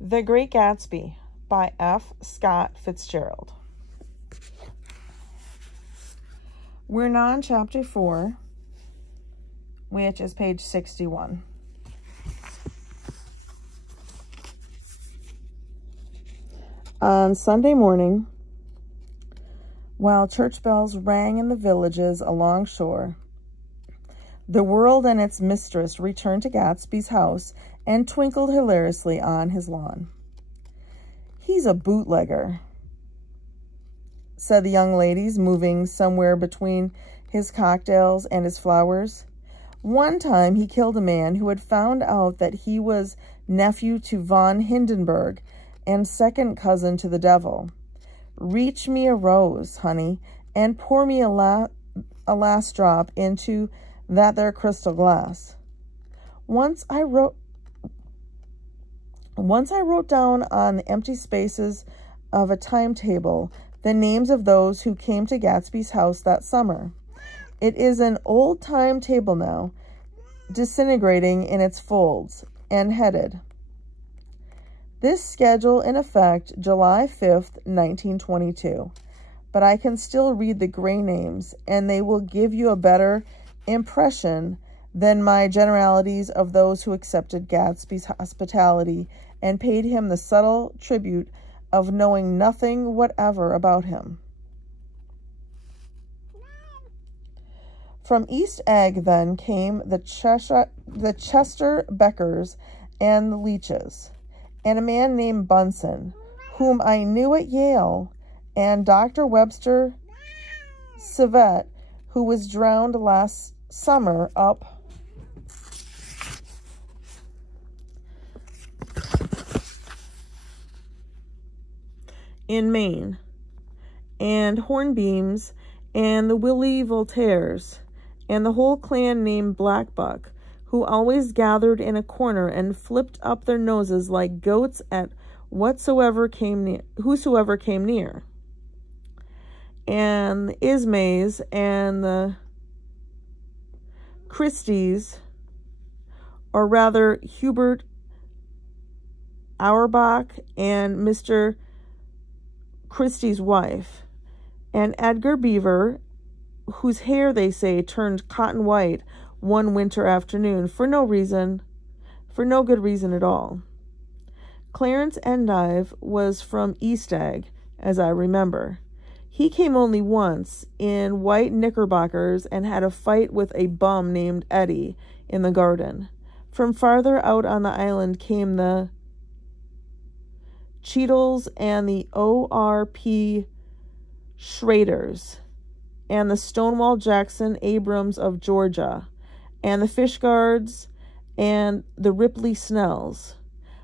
The Great Gatsby by F. Scott Fitzgerald. We're now on chapter 4, which is page 61. On Sunday morning, while church bells rang in the villages along shore, the world and its mistress returned to Gatsby's house and twinkled hilariously on his lawn. "He's a bootlegger," said the young ladies, moving somewhere between his cocktails and his flowers. "One time he killed a man who had found out that he was nephew to von Hindenburg and second cousin to the devil. Reach me a rose, honey, and pour me a last drop into that there crystal glass. Once I wrote down on the empty spaces of a timetable the names of those who came to Gatsby's house that summer. It is an old timetable now, disintegrating in its folds, and headed, 'This schedule in effect July 5th, 1922. But I can still read the gray names, and they will give you a better impression than my generalities of those who accepted Gatsby's hospitality and paid him the subtle tribute of knowing nothing whatever about him.' From East Egg then came the Chester Beckers and the Leaches, and a man named Bunsen, whom I knew at Yale, and Dr. Webster Civet, who was drowned last summer up in Maine, and Hornbeams, and the Willie Voltaires, and the whole clan named Blackbuck, who always gathered in a corner and flipped up their noses like goats at whosoever came near, and the Ismays and the Christies, or rather Hubert Auerbach and Mr. Christie's wife, and Edgar Beaver, whose hair, they say, turned cotton white one winter afternoon for no good reason at all. Clarence Endive was from East Egg, as I remember. He came only once in white knickerbockers and had a fight with a bum named Eddie in the garden. From farther out on the island came the Cheadles and the O.R.P. Schraders, and the Stonewall Jackson Abrams of Georgia, and the Fishguards, and the Ripley Snells.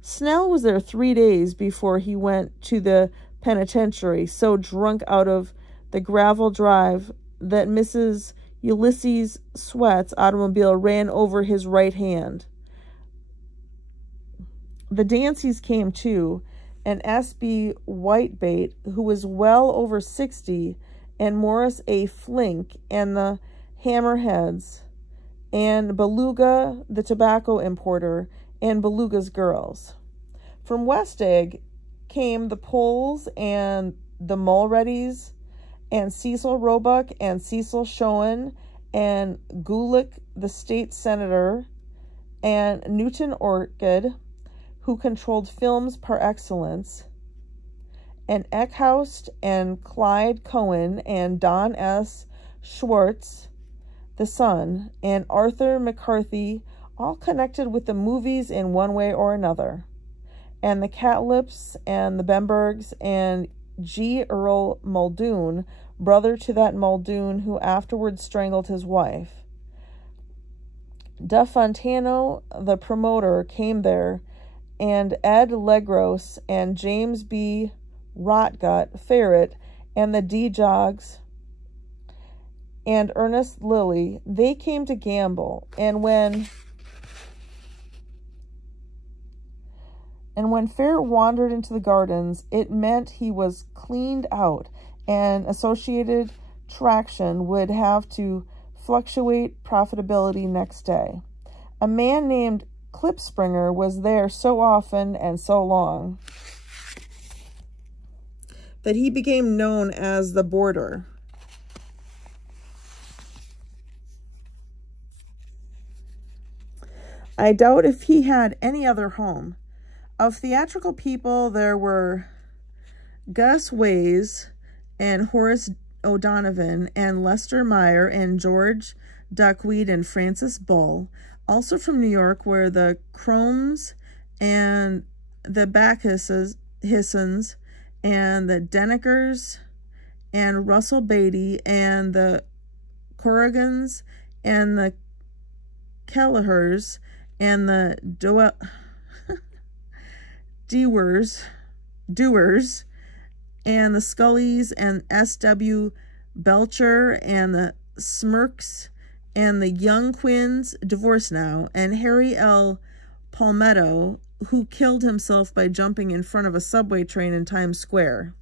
Snell was there 3 days before he went to the penitentiary, so drunk out of the gravel drive that Mrs. Ulysses Sweat's automobile ran over his right hand. The Danceys came too, and S.B. Whitebait, who was well over 60, and Morris A. Flink, and the Hammerheads, and Beluga, the tobacco importer, and Beluga's girls. From West Egg came the Poles and the Mulreadys, and Cecil Roebuck and Cecil Schoen, and Gulick, the state senator, and Newton Orchid, who controlled films par excellence, and Eckhoust and Clyde Cohen and Don S. Schwartz, the son, and Arthur McCarthy, all connected with the movies in one way or another, and the Catlips and the Bembergs, and G. Earl Muldoon, brother to that Muldoon who afterwards strangled his wife. Da Fontano, the promoter, came there, and Ed Legros and James B. Rotgut Ferret and the D-Jogs and Ernest Lilly, they came to gamble, and when Ferret wandered into the gardens, it meant he was cleaned out, and Associated Traction would have to fluctuate profitability next day. A man named Klipspringer was there so often and so long that he became known as the Boarder. I doubt if he had any other home. Of theatrical people, there were Gus Ways and Horace O'Donovan and Lester Meyer and George Duckweed and Francis Bull. Also from New York were the Cromes and the Bacchusons and the Denekers and Russell Beatty and the Corrigans and the Kelleher's and the Dewars and the Scullys and S.W. Belcher and the Smirks and the Young Quins, divorced now, and Harry L. Palmetto, who killed himself by jumping in front of a subway train in Times Square.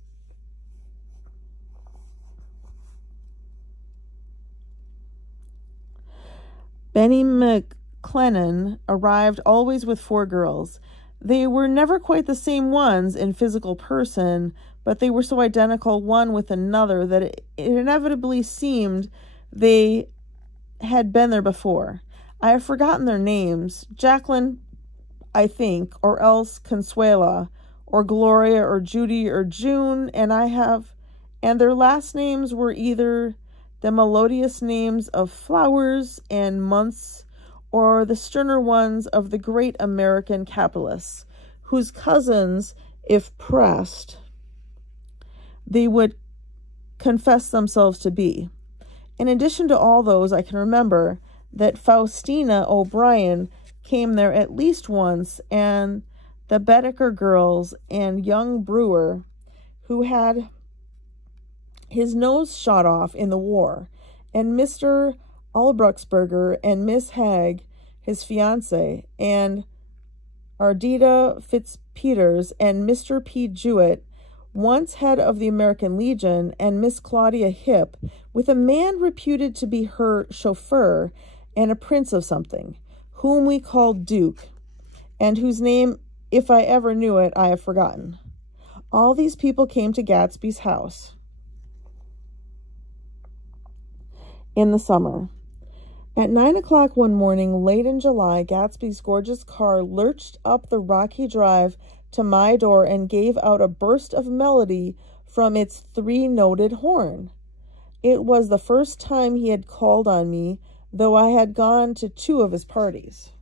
Benny McLennan arrived always with 4 girls. They were never quite the same ones in physical person, but they were so identical one with another that it inevitably seemed they had been there before. I have forgotten their names. Jacqueline, I think, or else Consuela, or Gloria, or Judy, or June, and their last names were either the melodious names of flowers and months, or the sterner ones of the great American capitalists, whose cousins, if pressed, they would confess themselves to be. In addition to all those, I can remember that Faustina O'Brien came there at least once, and the Bedecker girls and young Brewer, who had his nose shot off in the war, and Mr. Albruxberger and Miss Hagg, his fiancée, and Ardita Fitzpeters and Mr. P. Jewett, once head of the American Legion, and Miss Claudia Hip, with a man reputed to be her chauffeur and a prince of something, whom we called Duke, and whose name, if I ever knew it, I have forgotten. All these people came to Gatsby's house in the summer. At 9 o'clock one morning, late in July, Gatsby's gorgeous car lurched up the rocky drive to my door and gave out a burst of melody from its 3-noted horn. It was the first time he had called on me, though I had gone to 2 of his parties.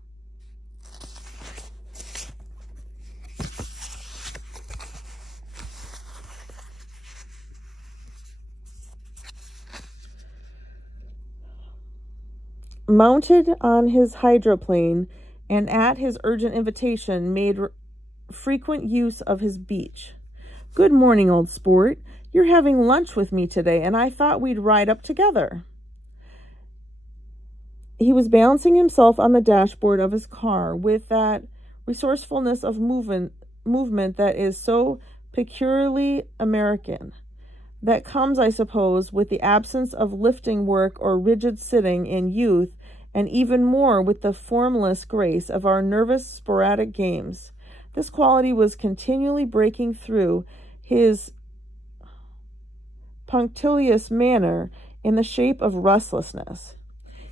Mounted on his hydroplane, and at his urgent invitation, made frequent use of his beach. "Good morning, old sport. You're having lunch with me today, and I thought we'd ride up together." He was balancing himself on the dashboard of his car with that resourcefulness of movement that is so peculiarly American, that comes, I suppose, with the absence of lifting work or rigid sitting in youth, and even more with the formless grace of our nervous, sporadic games. This quality was continually breaking through his punctilious manner in the shape of restlessness.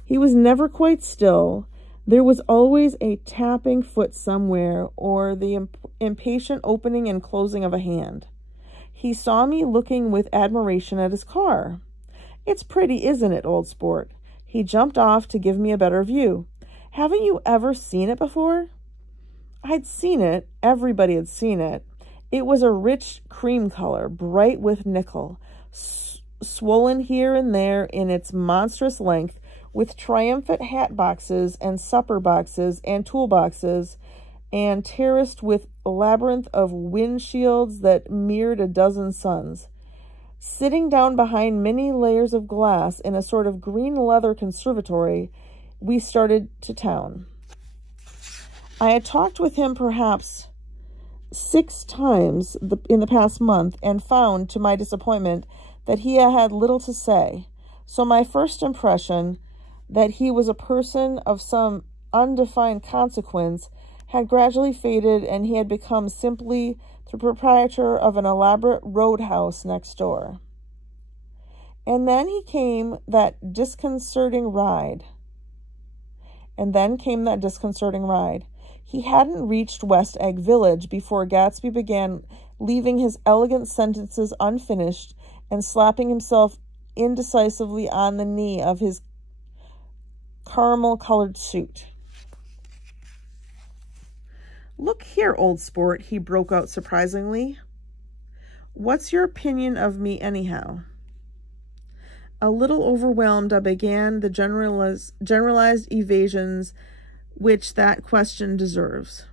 He was never quite still. There was always a tapping foot somewhere, or the impatient opening and closing of a hand. He saw me looking with admiration at his car. "It's pretty, isn't it, old sport?" He jumped off to give me a better view. "Haven't you ever seen it before?" I'd seen it. Everybody had seen it. It was a rich cream color, bright with nickel, swollen here and there in its monstrous length, with triumphant hat boxes and supper boxes and toolboxes, and terraced with a labyrinth of windshields that mirrored a dozen suns. Sitting down behind many layers of glass in a sort of green leather conservatory, we started to town. I had talked with him perhaps 6 times in the past month, and found, to my disappointment, that he had little to say. So my first impression, that he was a person of some undefined consequence had gradually faded, and he had become simply the proprietor of an elaborate roadhouse next door. And then came that disconcerting ride. He hadn't reached West Egg Village before Gatsby began leaving his elegant sentences unfinished and slapping himself indecisively on the knee of his caramel-colored suit. "Look here, old sport," he broke out surprisingly. "What's your opinion of me anyhow?" A little overwhelmed, I began the generalized evasions which that question deserves.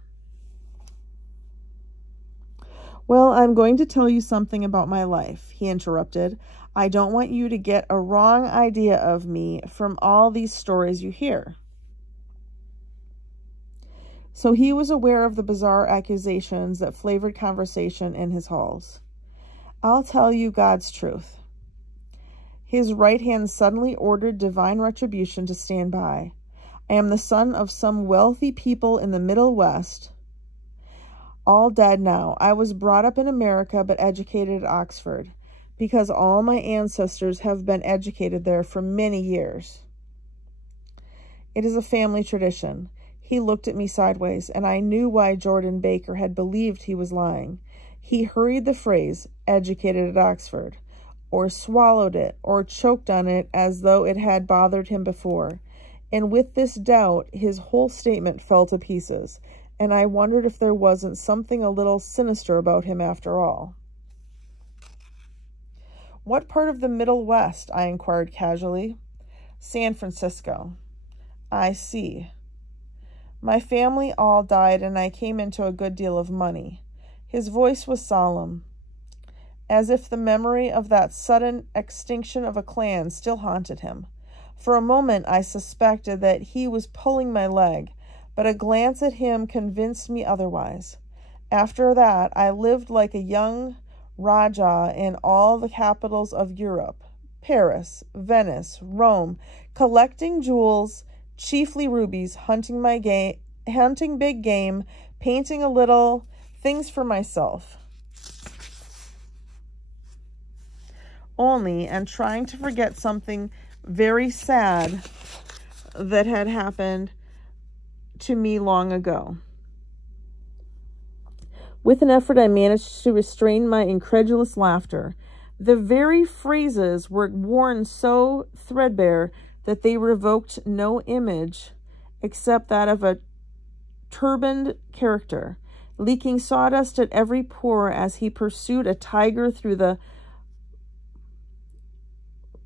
"Well, I'm going to tell you something about my life," he interrupted. "I don't want you to get a wrong idea of me from all these stories you hear." So he was aware of the bizarre accusations that flavored conversation in his halls. "I'll tell you God's truth." His right hand suddenly ordered divine retribution to stand by. "I am the son of some wealthy people in the Middle West, all dead now. I was brought up in America but educated at Oxford, because all my ancestors have been educated there for many years. It is a family tradition." He looked at me sideways, and I knew why Jordan Baker had believed he was lying. He hurried the phrase, "educated at Oxford," or swallowed it, or choked on it as though it had bothered him before. And with this doubt, his whole statement fell to pieces, and I wondered if there wasn't something a little sinister about him after all. "What part of the Middle West?" I inquired casually. "San Francisco." "I see. My family all died, and I came into a good deal of money." His voice was solemn, as if the memory of that sudden extinction of a clan still haunted him. For a moment I suspected that he was pulling my leg, but a glance at him convinced me otherwise. After that, I lived like a young Rajah in all the capitals of Europe, Paris, Venice, Rome, collecting jewels, chiefly rubies, hunting big game, painting a little, things for myself only, and trying to forget something very sad that had happened to me long ago. With an effort, I managed to restrain my incredulous laughter. The very phrases were worn so threadbare that they revoked no image except that of a turbaned character, leaking sawdust at every pore as he pursued a tiger through the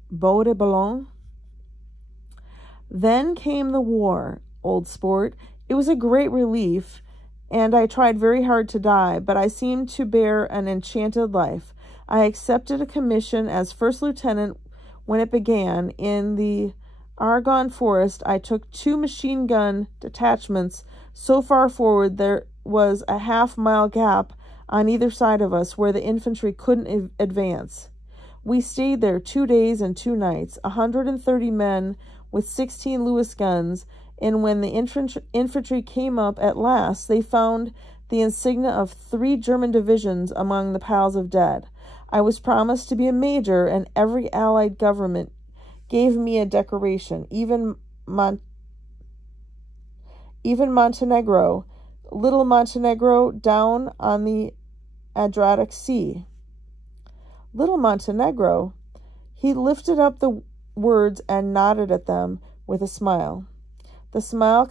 Bois de Boulogne. "Then came the war, old sport. It was a great relief, and I tried very hard to die, but I seemed to bear an enchanted life. I accepted a commission as first lieutenant when it began. In the Argonne Forest, I took 2 machine gun detachments so far forward there was a half-mile gap on either side of us where the infantry couldn't advance. We stayed there 2 days and 2 nights, 130 men with 16 Lewis guns, and when the infantry came up at last, they found the insignia of 3 German divisions among the piles of dead. I was promised to be a major, and every Allied government gave me a decoration, even Montenegro, little Montenegro down on the Adriatic Sea. Little Montenegro." He lifted up the words and nodded at them with a smile. The smile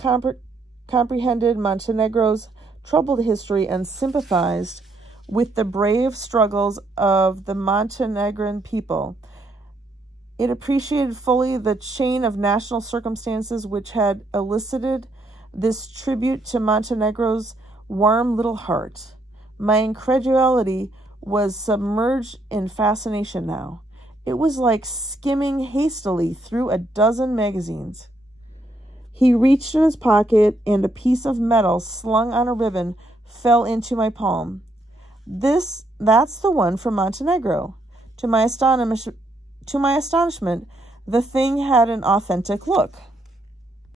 comprehended Montenegro's troubled history and sympathized with the brave struggles of the Montenegrin people. It appreciated fully the chain of national circumstances which had elicited this tribute to Montenegro's warm little heart. My incredulity was submerged in fascination now. It was like skimming hastily through a dozen magazines. He reached in his pocket, and a piece of metal slung on a ribbon fell into my palm. "That's the one from Montenegro." To my astonishment, the thing had an authentic look.